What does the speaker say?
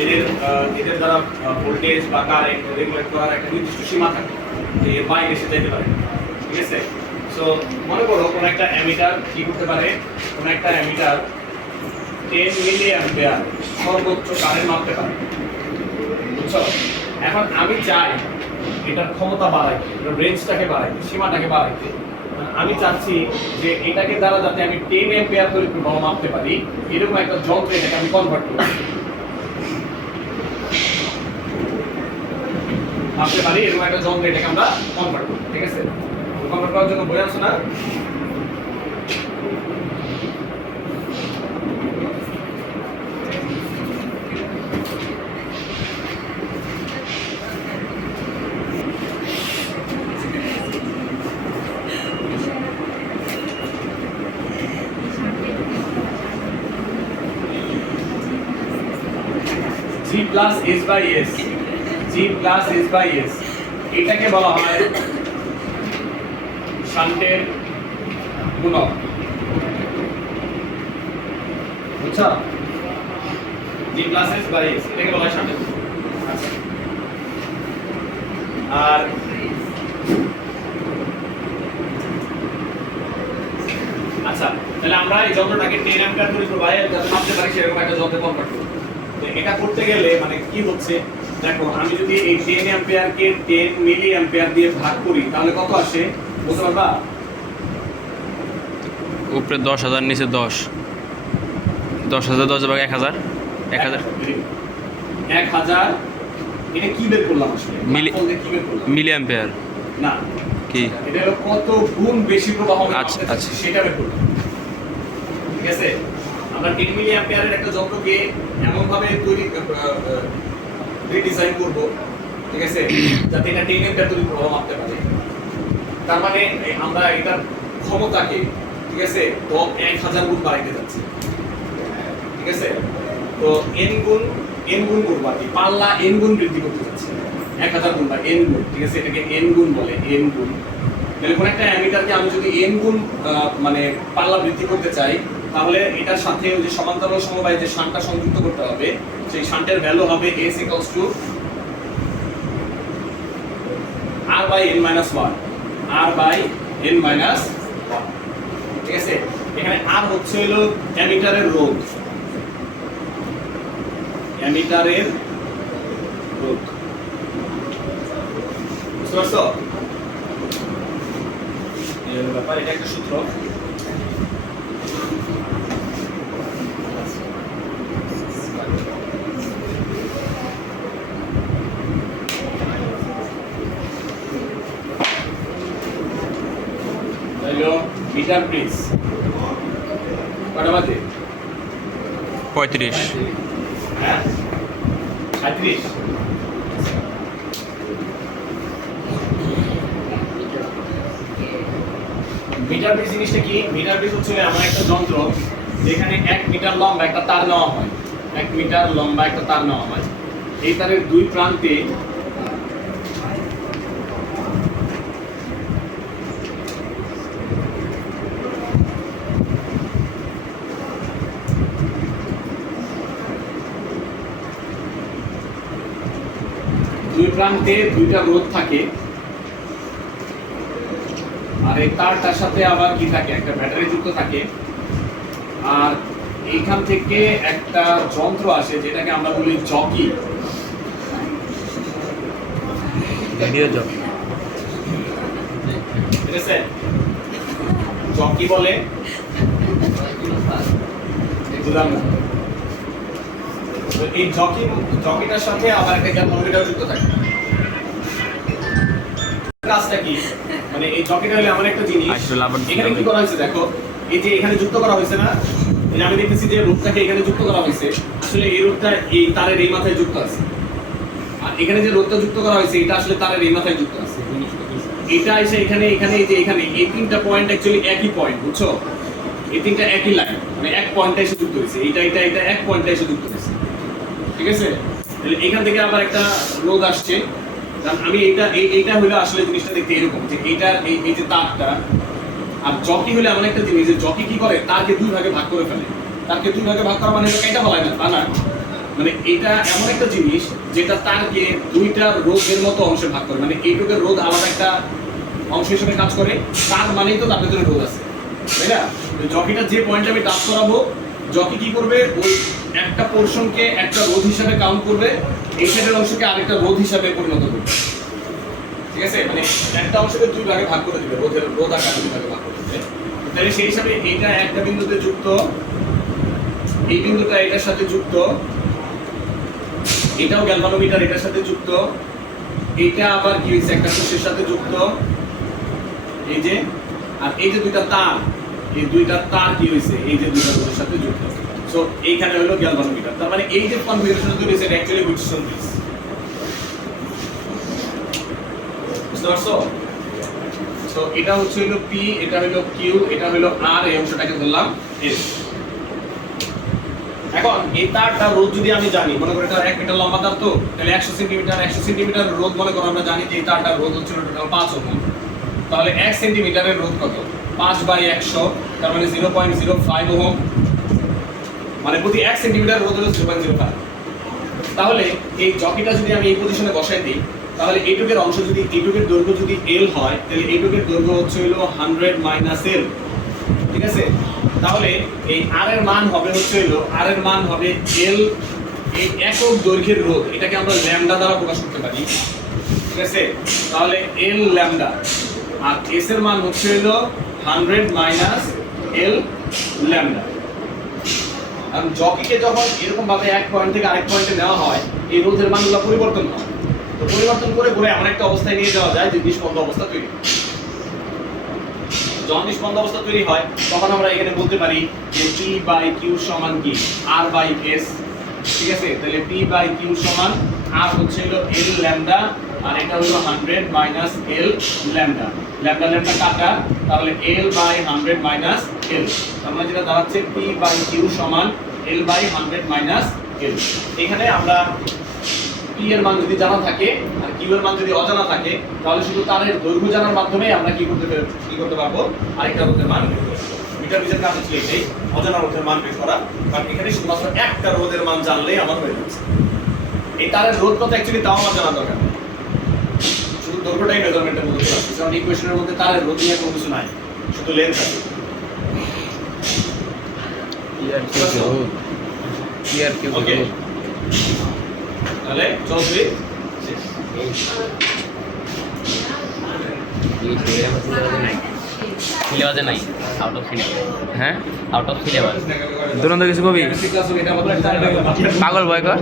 এদের দ্বারা ভোল্টেজ বা কারেন্ট রেগুলেট করার একটা নির্দিষ্ট সীমা থাকে, যে এর বাইরে সে যেতে পারে। ঠিক আছে? সো মনে করো কোন একটা অ্যামিটার কি করতে পারে, কোন একটা অ্যামিটার 10 মিলি অ্যাম্পিয়ার সর্বোচ্চ কারেন্ট মাপতে পারে। বুঝছো? এখন আমি চাই এটার ক্ষমতা বাড়াইতে, এটার রেঞ্জটাকে বাড়াইতে, সীমাটাকে বাড়াইতে। আমি চাচ্ছি যে এটাকে দ্বারা যাতে আমি 10 অ্যাম্পিয়ার তড়িৎ প্রবাহ মাপতে পারি, এরকম একটা যন্ত্রে এটাকে আমি কনভার্ট করব, মাপতে পারি এরকম একটা যন্ত্রে এটাকে আমরা কনভার্ট করব। ঠিক আছে? কনভার্ট করার জন্য বই আছে না? G plus S by S, G plus S by S, এটাকে বলা হয় শান্টের গুণক। বুঝছো? G plus S by S এটাকে বলা হয় শান্টের গুণক। আচ্ছা, আর আচ্ছা, তাহলে আমরা এই যন্ত্রটাকে 10 অ্যাম্পিয়ার তড়িৎ প্রবাহে যাতে মাপতে পারি সেরকম একটা যন্ত্রে কনভার্ট করব। এটা করতে গেলে মানে কি হচ্ছে, দেখো আমি যদি এই 10 অ্যাম্পিয়ারকে 10 মিলি অ্যাম্পিয়ার দিয়ে ভাগ করি তাহলে কত আসে বুঝতে পারবা? উপরে 10,000 নিচে 10, 10,000 10 ভাগ 1,000, 1,000 এটা কি বের করলাম আসলে? কি বের করলাম? মিলি অ্যাম্পিয়ার না, কি এটা হলো কত গুণ বেশি প্রবাহ আমি আচ্ছা, মাপতে চাচ্ছি আচ্ছা। সেটা বের করলাম। ঠিক আছে? আমরা 10 মিলি অ্যাম্পিয়ারের একটা যন্ত্রকে এমন ভাবে রিডিজাইন করব, ঠিক আছে, যাতে এটা 10 অ্যাম্পিয়ার তড়িৎ প্রবাহ মাপতে পারে। তার মানে আমরা এটার ক্ষমতাকে, ঠিক আছে, তো 1000 গুণ বাড়াইতে যাচ্ছি। ঠিক আছে? তো n গুণ করব আর কি, পাল্লা n গুণ বৃদ্ধি করতে যাচ্ছি, 1000 গুণ বা n গুণ। ঠিক আছে? এটাকে n গুণ বলে, n গুণ। তাহলে কোন একটা অ্যামিটারকে আমি যদি n গুণ মানে পাল্লা বৃদ্ধি করতে চাই, তাহলে এটার সাথে ওই যে সমান্তরাল সমবায়ে যে শান্টটা সংযুক্ত করতে হবে, সেই শান্টের ভ্যালু হবে s r by n minus 1, r by n minus 1। ঠিক আছে? এখানে r হচ্ছে হলো অ্যামিটারের রোধ, অ্যামিটারের রোধ। বুঝতে পারছো? এই হলো ব্যাপার, এটা একটা সূত্র। মিটার প্লিজ কটা বাজে? 35। হ্যাঁ, 37। মিটার পিস জিনিসটা কি? মিটার পিস হচ্ছে আমার একটা যন্ত্র যেখানে 1 মিটার লম্বা একটা তার নেওয়া হয়, 1 মিটার লম্বা একটা তার নেওয়া হয়। এই তারের দুই প্রান্তে দুইটা রোধ থাকে, আর এই তারটার সাথে আবার কি থাকে, একটা ব্যাটারি যুক্ত থাকে। আর এইখান থেকে একটা যন্ত্র আসে যেটাকে আমরা বলি জকি, ভিডিও জকি। ঠিক আছে? জকি বলে, বুঝলাম না। তো এই জকিটার সাথে আবার একটা গ্যালভানোমিটার যুক্ত থাকে। কাজটা কি? মানে এই জকিটা হলো এমন একটা জিনিস, এখানে কি করা হয়েছে দেখো, এই যে এখানে যুক্ত করা হয়েছে না, এই যে আমি দেখতেছি যে রোধটাকে এখানে যুক্ত করা হয়েছে, আসলে এই রোধটা এই তারের এই মাথায় যুক্ত আছে। আর এখানে যে রোধটা যুক্ত করা হয়েছে এটা আসলে তারের এই মাথায় যুক্ত আছে। এটা এসে এখানে এই যে এখানে এই তিনটা পয়েন্ট অ্যাকচুয়ালি একই পয়েন্ট, বুঝছো? এই তিনটা একই লাইন, মানে এক পয়েন্টে এসে যুক্ত হয়েছে, এটা এক পয়েন্টে এসে যুক্ত হয়েছে। ঠিক আছে? তাহলে এখান থেকে আবার একটা রোধ আসছে। আমি এইটা হলো আসলে জিনিসটা দেখতে এরকম, যে এইটার এই যে তারটা, আর জকি হলো এমন একটা জিনিস যে জকি কি করে, তারকে দুই ভাগে ভাগ করে ফেলে। তারকে দুই ভাগে ভাগ করা মানে এটা বলা হয় না, তা না, মানে এটা এমন একটা জিনিস যেটা তারকে দুইটা রোধের মতো অংশে ভাগ করে, মানে এইটুকের রোধ আলাদা একটা অংশ হিসেবে কাজ করে, তার মানেই তো তার ভেতরে রোধ আছে, তাই না? জকিটা যে পয়েন্টে আমি টাচ করাবো, জকি কি করবে, ওই একটা পোর্শনকে একটা রোধ হিসাবে কাউন্ট করবে, এই সাইডের অংশকে আরেকটা রোধ হিসাবে পরিণত করবে, ঠিক আছে? মানে একটা অংশকে দুই ভাগে ভাগ করে দিবে, রোধ আকার দুই ভাগে ভাগ করে দিবে। তাহলে সেই হিসাবে এইটা একটা বিন্দুতে যুক্ত, এই বিন্দুটা এটার সাথে যুক্ত, এটাও গ্যালভানোমিটার এটার সাথে যুক্ত, এটা আবার কি হইছে একটা কোষের সাথে যুক্ত, এই যে, আর এই যে দুইটা তার, এই দুইটা তার কি হইছে এই যে দুইটা রোধের সাথে যুক্ত। সো এইখানে হলো গ্যালভানোমিটার। তার মানে এই যে কনফিগারেশন তৈরি হইছে এটা অ্যাকচুয়ালি হুইটসন দিস, বুঝতে পারছো? সো এটা হচ্ছে হলো পি, এটা হলো কিউ, এটা হলো আর, এই অংশটাকে ধরলাম এস। এখন এই তারটা রোধ যদি আমি জানি, মনে করি এটা 1 মিটার লম্বা তার, তো তাহলে 100 সেন্টিমিটার রোধ, মনে করো আমরা জানি যে এই তারটার রোধ হচ্ছে টোটাল 5 ওহম। তাহলে 1 সেন্টিমিটারের রোধ কত? 5/100, তার মানে 0.05 ওহম, মানে প্রতি 1 সেন্টিমিটার রোধ হলো 0.05। তাহলে এই জকিটা যদি আমি এই পজিশনে বসাই দিই, তাহলে এইটুকের অংশ যদি, এইটুকের দৈর্ঘ্য যদি L হয়, তাহলে এইটুকের দৈর্ঘ্য হচ্ছে হলো 100 মাইনাস L, ঠিক আছে? তাহলে এই আর এর মান হবে হচ্ছে হলো, আর এর মান হবে L, এই একক দৈর্ঘ্যের রোধ, এটাকে আমরা ল্যামডা দ্বারা প্রকাশ করতে পারি, ঠিক আছে? তাহলে L ল্যামডা, আর S এর মান হচ্ছে হলো 100 মাইনাস L ল্যামডা। আর জকিকে যখন এরকম ভাবে এক পয়েন্ট থেকে আরেক পয়েন্টে নেওয়া হয়, এই রোধের মানগুলো পরিবর্তন হয়, তো পরিবর্তন করে করে এমন একটা অবস্থায় নিয়ে যাওয়া যায় যে নিষ্পন্দ অবস্থা তৈরি হয়। যখন নিষ্পন্দ অবস্থা তৈরি হয় তখন আমরা এখানে বলতে পারি যে P বাই Q সমান কি R বাই S, ঠিক আছে? তাহলে P বাই Q সমান R হচ্ছে হলো L ল্যামডা, আর এটা হলো 100 minus L lambda, lambda lambda কাটা, তাহলে L বাই 100 মাইনাস L, আমরা যেটা দাঁড়াচ্ছে P বাই Q সমান L বাই 100 মাইনাস L। এখানে আমরা P এর মান যদি জানা থাকে আর Q এর মান যদি অজানা থাকে, তাহলে শুধু তারের দৈর্ঘ্য জানার মাধ্যমে আমরা কি করতে পারবো, আরেকটা রোধের মান বের করতে পারবো। মিটার বিজের কাজ হচ্ছে এটাই, অজানা রোধের মান বের করা, কারণ এখানে শুধুমাত্র একটা রোধের মান জানলেই আমার হয়ে যাচ্ছে। এই তারের রোধ কত অ্যাকচুয়ালি তাও আমার জানা দরকার নেই, শুধু দৈর্ঘ্যটাই মেজারমেন্টের মধ্যে চলে আসছে, কারণ ইকুয়েশনের মধ্যে তারের রোধ নিয়ে কোনো কিছু নাই, শুধু লেন্থ আছে। ওকে, তাহলে চলছে সিলেবাসে নাই, আউট অফ সিলেবাস, হ্যাঁ আউট অফ সিলেবাস। দুরন্ত কিছু কবি পাগল ভয় কর।